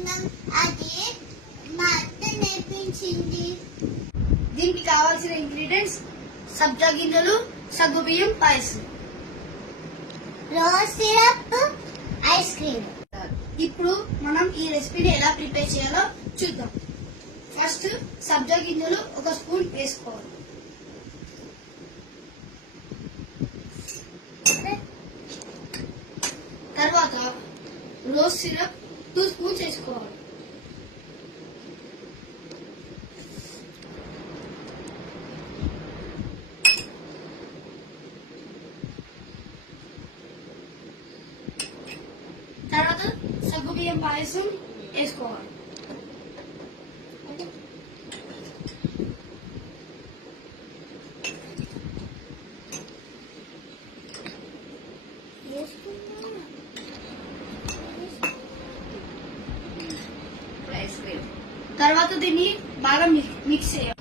చేయబోతున్నాం అది మా అత్త నేర్పించింది. దీనికి కావాల్సిన ఇంగ్రీడియంట్స్ సబ్జా గింజలు సగ్గుబియ్యం పాయసం. Rose syrup ice cream. ఇప్పుడు మనం ఈ రెసిపీని ఎలా ప్రిపేర్ చేయాలో చూద్దాం. ఫస్ట్ సబ్జా గింజలు ఒక స్పూన్ వేసుకోవాలి. తర్వాత రోజ్ సిరప్ టూ స్పూన్స్ వేసుకోవాలి తర్వాత సగ్గు బియ్యం పాయసం వేసుకోవాలి తర్వాత దీన్ని బాగా మిక్స్ చేయాలి.